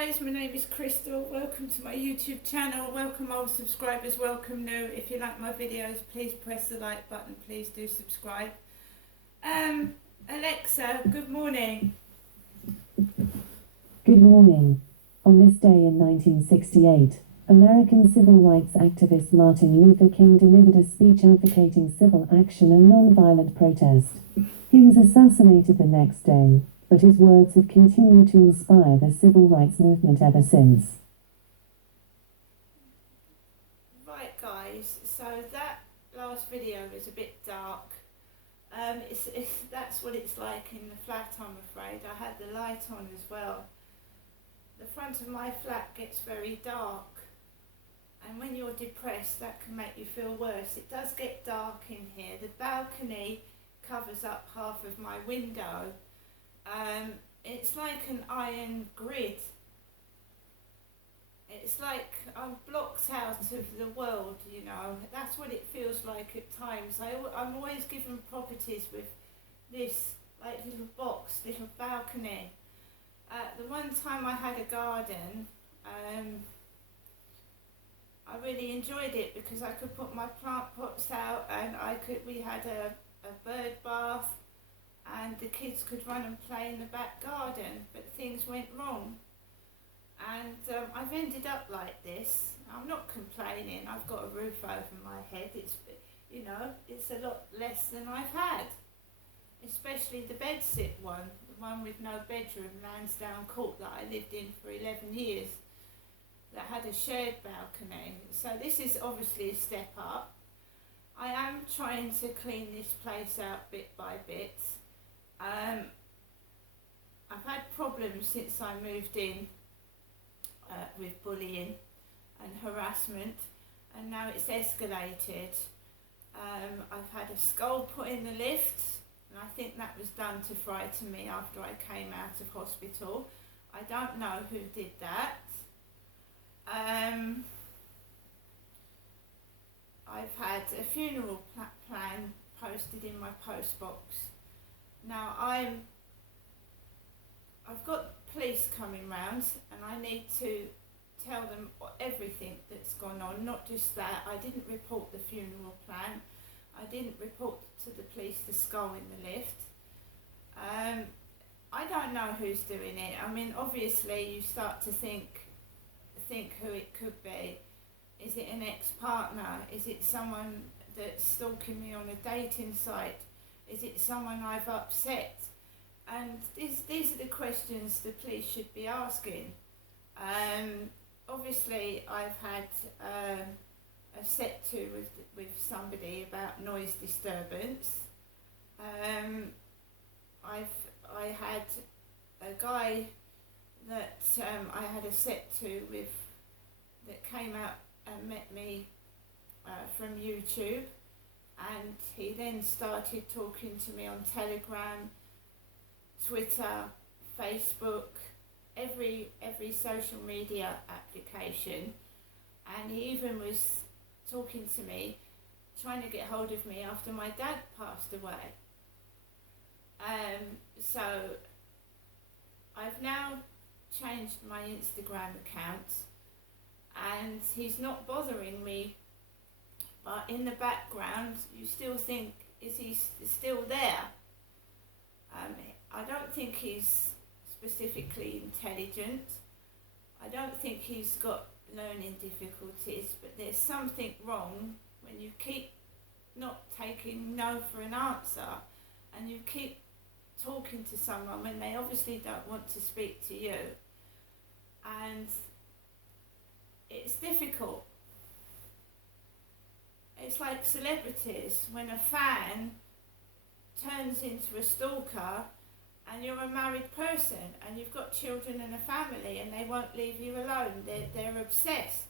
guys, my name is Crystal. Welcome to my YouTube channel. Welcome old subscribers, welcome new. If you like my videos, please press the like button. Please do subscribe. Alexa, good morning. Good morning. On this day in 1968, American civil rights activist Martin Luther King delivered a speech advocating civil action and non-violent protest. He was assassinated the next day, but his words have continued to inspire the civil rights movement ever since. Right guys, so that last video was a bit dark. That's what it's like in the flat, I'm afraid. I had the light on as well. The front of my flat gets very dark, and when you're depressed that can make you feel worse. It does get dark in here. The balcony covers up half of my window. It's like an iron grid. It's like I'm blocked out of the world, you know. That's what it feels like at times. I'm always given properties with this like little box, little balcony. The one time I had a garden, I really enjoyed it because I could put my plant pots out, and we had a bird bath, and the kids could run and play in the back garden, but things went wrong. And I've ended up like this. I'm not complaining. I've got a roof over my head. It's, you know, it's a lot less than I've had. Especially the bedsit one, the one with no bedroom, Lansdowne Court, that I lived in for 11 years, that had a shared balcony. So this is obviously a step up. I am trying to clean this place out bit by bit. I've had problems since I moved in with bullying and harassment, and now it's escalated. I've had a skull put in the lift, and I think that was done to frighten me after I came out of hospital. I don't know who did that. I've had a funeral plan posted in my post box. Now I've got police coming round, and I need to tell them everything that's gone on, not just that. I didn't report the funeral plan. I didn't report to the police the skull in the lift. I don't know who's doing it. I mean, obviously you start to think who it could be. Is it an ex-partner? Is it someone that's stalking me on a dating site? Is it someone I've upset? And these are the questions the police should be asking. Obviously I've had a set to with somebody about noise disturbance. I had a guy that I had a set to with that came out and met me from YouTube, and he then started talking to me on Telegram, Twitter, Facebook, every social media application, and he even was talking to me, trying to get hold of me after my dad passed away. So I've now changed my Instagram account, and he's not bothering me, but in the background you still think, is he still there? I don't think he's specifically intelligent. I don't think he's got learning difficulties, but there's something wrong when you keep not taking no for an answer, and you keep talking to someone when they obviously don't want to speak to you. And it's difficult. It's like celebrities, when a fan turns into a stalker, and you're a married person and you've got children and a family, and they won't leave you alone. They're obsessed.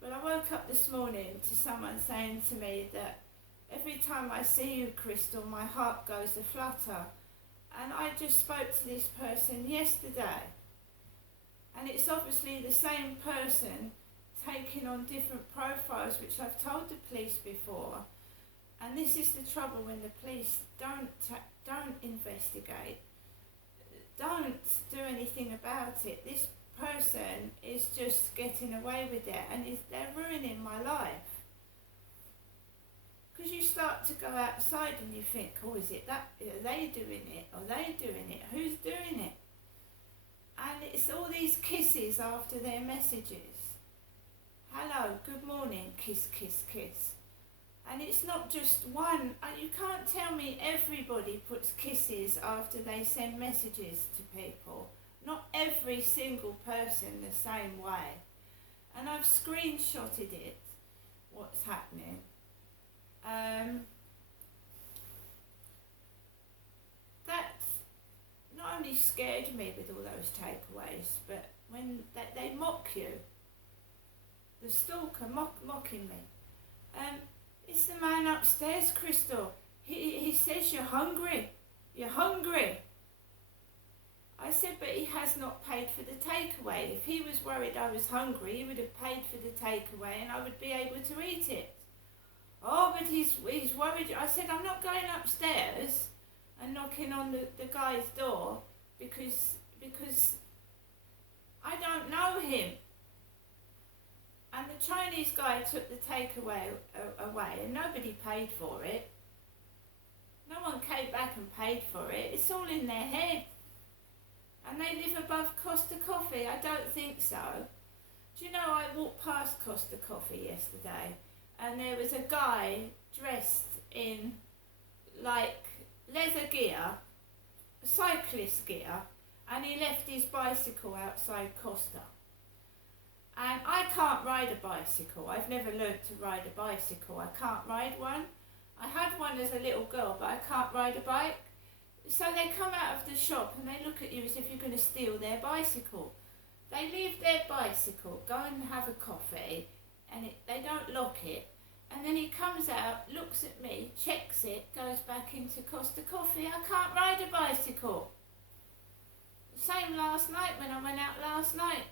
But I woke up this morning to someone saying to me that every time I see you, Crystal, my heart goes a-flutter. And I just spoke to this person yesterday, and it's obviously the same person taking on different profiles, which I've told the police before. And this is the trouble when the police don't investigate. don't do anything about it. This person is just getting away with it, and they're ruining my life. Because you start to go outside and you think, oh, is it that? Are they doing it? Are they doing it? Who's doing it? And it's all these kisses after their messages. Hello, good morning, kiss, kiss, kiss. And it's not just one. You can't tell me everybody puts kisses after they send messages to people. Not every single person the same way. And I've screenshotted it, what's happening. That not only scared me with all those takeaways, but when they mock you. The stalker mocking me. It's the man upstairs, Crystal. He says you're hungry. You're hungry. I said, but he has not paid for the takeaway. If he was worried I was hungry, he would have paid for the takeaway and I would be able to eat it. Oh, but he's worried. I said, I'm not going upstairs and knocking on the guy's door because I don't know him. And the Chinese guy took the takeaway away and nobody paid for it. No one came back and paid for it. It's all in their head. And they live above Costa Coffee. I don't think so. Do you know, I walked past Costa Coffee yesterday and there was a guy dressed in like leather gear, cyclist gear, and he left his bicycle outside Costa. And I can't ride a bicycle. I've never learnt to ride a bicycle. I can't ride one. I had one as a little girl, but I can't ride a bike. So they come out of the shop and they look at you as if you're going to steal their bicycle. They leave their bicycle, go and have a coffee, and they don't lock it. And then he comes out, looks at me, checks it, goes back into Costa Coffee. I can't ride a bicycle. Same last night when I went out last night.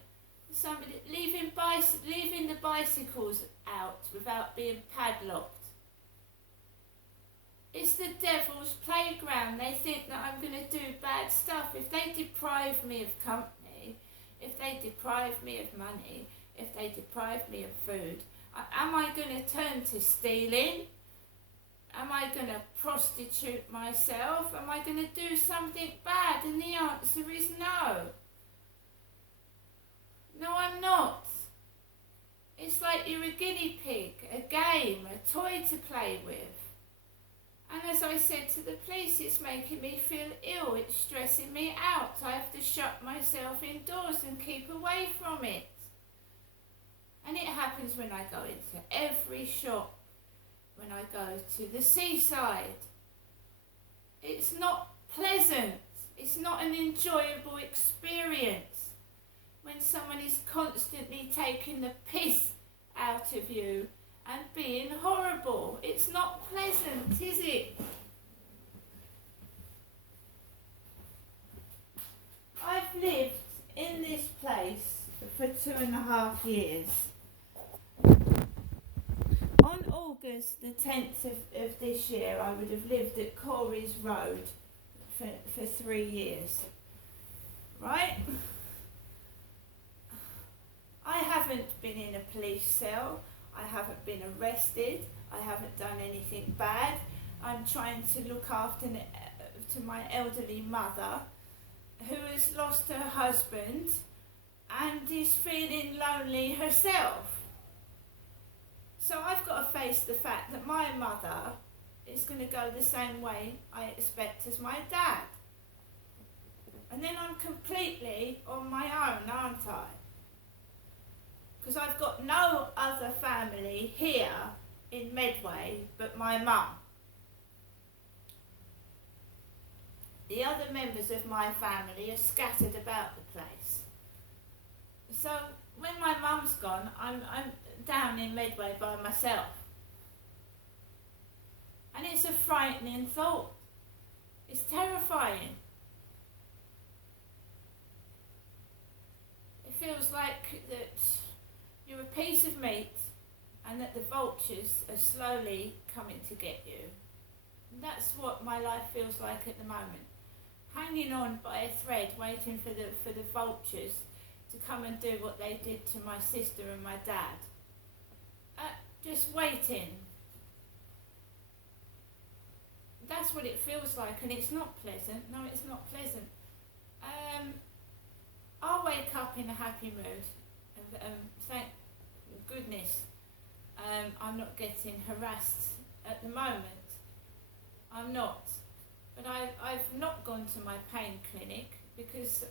Somebody leaving the bicycles out without being padlocked. It's the devil's playground. They think that I'm going to do bad stuff. If they deprive me of company, if they deprive me of money, if they deprive me of food, am I going to turn to stealing? Am I going to prostitute myself? Am I going to do something bad? And the answer is no. No, I'm not. It's like you're a guinea pig, a game, a toy to play with. And as I said to the police, it's making me feel ill, it's stressing me out. I have to shut myself indoors and keep away from it. And it happens when I go into every shop, when I go to the seaside. It's not pleasant. It's not an enjoyable experience when someone is constantly taking the piss out of you and being horrible. It's not pleasant, is it? I've lived in this place for 2.5 years. On August the 10th of this year, I would have lived at Corey's Road for 3 years. Right? I haven't been in a police cell. I haven't been arrested. I haven't done anything bad. I'm trying to look after to my elderly mother who has lost her husband and is feeling lonely herself. So I've got to face the fact that my mother is going to go the same way I expect as my dad. And then I'm completely on my own, aren't I? Because I've got no other family here in Medway but my mum. The other members of my family are scattered about the place. So when my mum's gone, I'm down in Medway by myself. And it's a frightening thought. It's terrifying. It feels like that you're a piece of meat and that the vultures are slowly coming to get you. And that's what my life feels like at the moment. hanging on by a thread, waiting for the vultures to come and do what they did to my sister and my dad. Just waiting. That's what it feels like, and it's not pleasant. No, it's not pleasant. I'll wake up in a happy mood and thank goodness I'm not getting harassed at the moment. I'm not. But I've not gone to my pain clinic because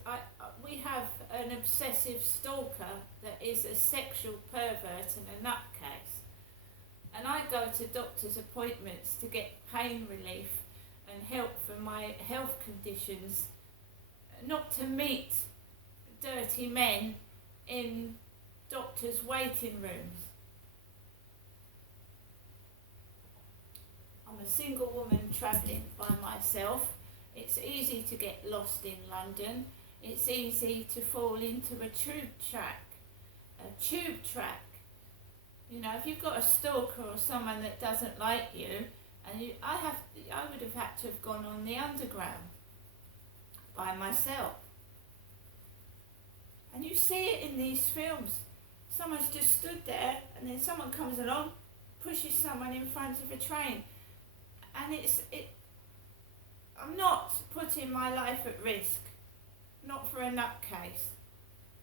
we have an obsessive stalker that is a sexual pervert and a nutcase. And I go to doctor's appointments to get pain relief and help for my health conditions, not to meet dirty men in doctors' waiting rooms. I'm a single woman travelling by myself. It's easy to get lost in London. It's easy to fall into a tube track. You know, if you've got a stalker or someone that doesn't like you, and I would have had to have gone on the underground by myself. And you see it in these films. Someone's just stood there, and then someone comes along, pushes someone in front of a train, and I'm not putting my life at risk, not for a nutcase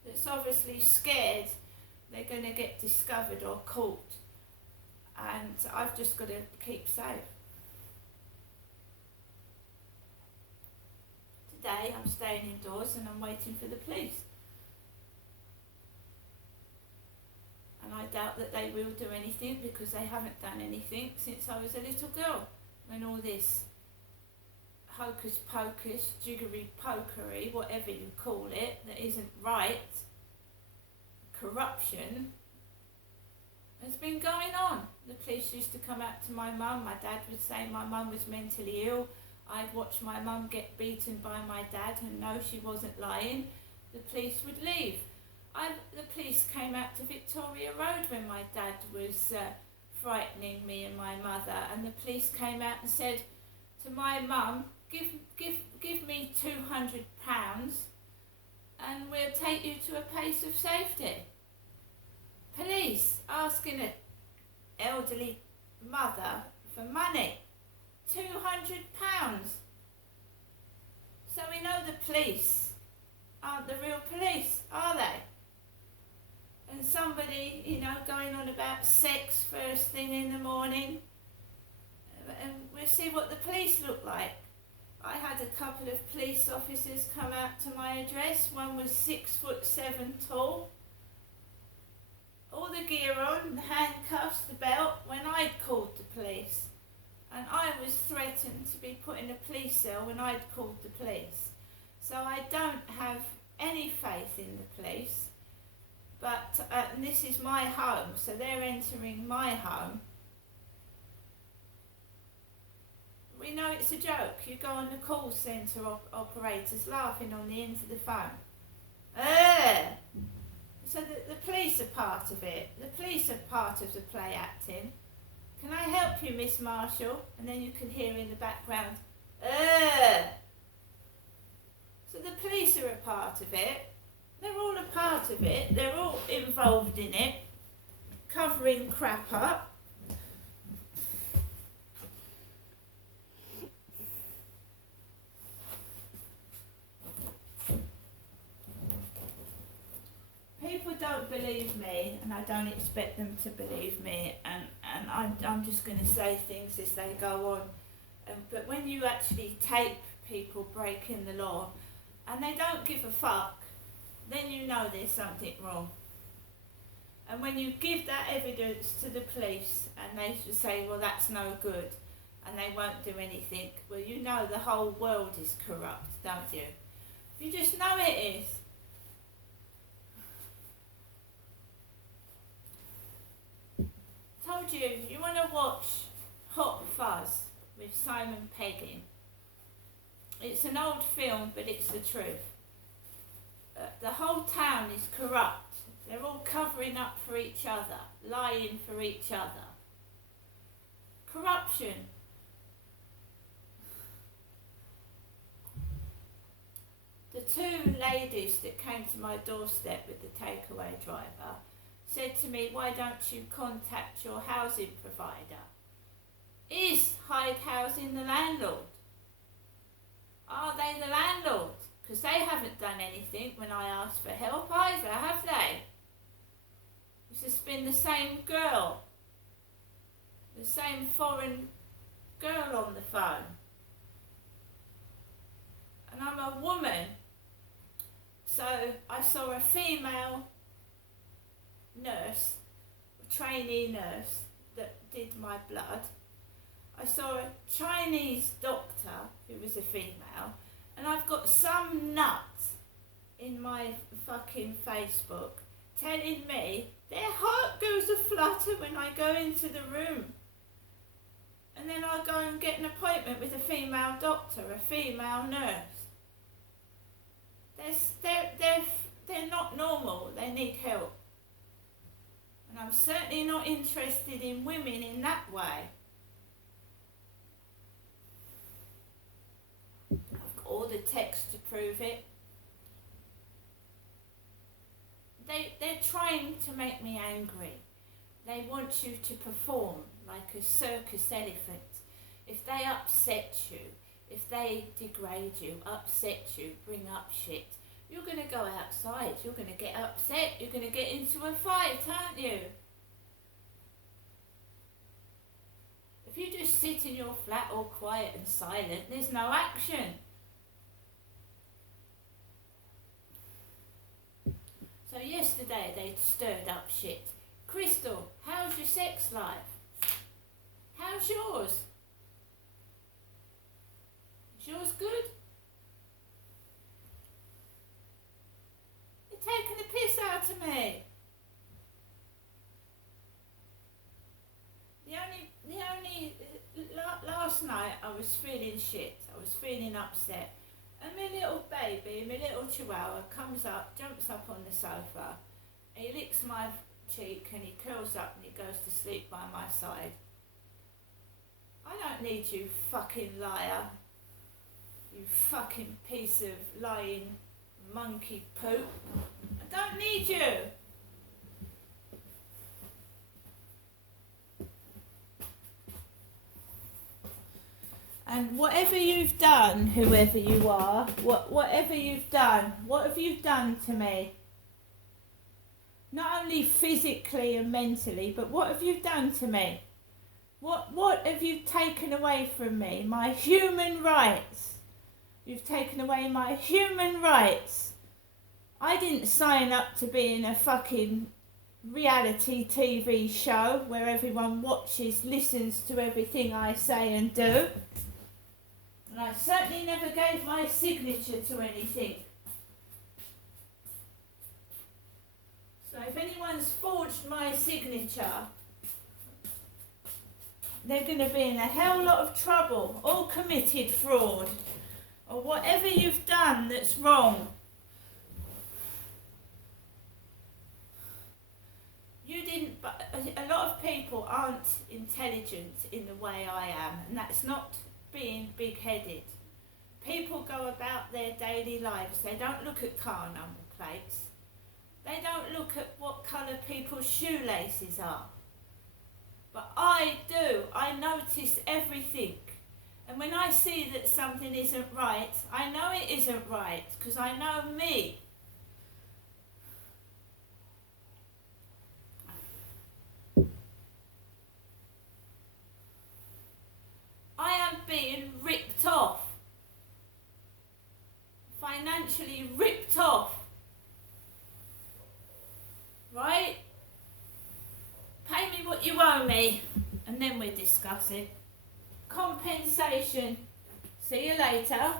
that's obviously scared they're going to get discovered or caught, and I've just got to keep safe. Today I'm staying indoors and I'm waiting for the police, and I doubt that they will do anything because they haven't done anything since I was a little girl, when all this hocus pocus, jiggery pokery, whatever you call it, that isn't right, corruption, has been going on. The police used to come out to my mum. My dad would say my mum was mentally ill. I'd watch my mum get beaten by my dad and know she wasn't lying. The police would leave. The police came out to Victoria Road when my dad was frightening me and my mother, and the police came out and said to my mum, give me £200 and we'll take you to a place of safety. Police asking an elderly mother for money. £200. So we know the police aren't the real police, are they? And somebody, you know, going on about sex first thing in the morning. And we'll see what the police look like. I had a couple of police officers come out to my address. One was 6'7" tall. All the gear on, the handcuffs, the belt, when I'd called the police. And I was threatened to be put in a police cell when I'd called the police. So I don't have any faith in the police. But and this is my home, so they're entering my home. We know it's a joke. You go on the call centre operators laughing on the end of the phone. So the police are part of it. The police are part of the play acting. Can I help you, Miss Marshall? And then you can hear in the background, So the police are a part of it. They're all a part of it. They're all involved in it, covering crap up. People don't believe me, and I don't expect them to believe me, and I'm just going to say things as they go on. But when you actually tape people breaking the law, and they don't give a fuck, then you know there's something wrong. And when you give that evidence to the police, and they just say, well, that's no good, and they won't do anything, well, you know the whole world is corrupt, don't you? You just know it is. Told you, you want to watch Hot Fuzz with Simon Pegg. It's an old film, but it's the truth. The whole town is corrupt. They're all covering up for each other, lying for each other. Corruption. two ladies that came to my doorstep with the takeaway driver said to me, why don't you contact your housing provider? Is Hyde Housing the landlord? Are they the landlord? Because they haven't done anything when I asked for help either, have they? It's just been the same girl, the same foreign girl on the phone. And I'm a woman, so I saw a female nurse, a trainee nurse that did my blood. I saw a Chinese doctor who was a female, and I've got some nut in my fucking Facebook telling me their heart goes a-flutter when I go into the room. And then I'll go and get an appointment with a female doctor, a female nurse. They're not normal, they need help. And I'm certainly not interested in women in that way. I've got all the text to prove it. They're trying to make me angry. They want you to perform like a circus elephant. If they upset you, if they degrade you, upset you, bring up shit, you're going to go outside, you're going to get upset, you're going to get into a fight, aren't you? If you just sit in your flat all quiet and silent, there's no action. So yesterday they stirred up shit. Crystal, how's your sex life? How's yours? Is yours good? You're taking the piss out of me. Last night I was feeling shit. I was feeling upset. And my little baby, my little chihuahua comes up, jumps up on the sofa. He licks my cheek and he curls up and he goes to sleep by my side. I don't need you, fucking liar. You fucking piece of lying monkey poop. I don't need you. And whatever you've done, whoever you are, whatever you've done, what have you done to me? Not only physically and mentally, but what have you done to me? What have you taken away from me? My human rights. You've taken away my human rights. I didn't sign up to be in a fucking reality TV show where everyone watches, listens to everything I say and do. And I certainly never gave my signature to anything. So if anyone's forged my signature, they're going to be in a hell lot of trouble, or committed fraud, or whatever you've done that's wrong. You didn't, but a lot of people aren't intelligent in the way I am, and that's not being big-headed. People go about their daily lives. They don't look at car number plates. They don't look at what colour people's shoelaces are. But I do. I notice everything. And when I see that something isn't right, I know it isn't right, because I know me. I am being ripped off. Financially ripped off. Right? Pay me what you owe me, and then we'll discuss it. Compensation. See you later.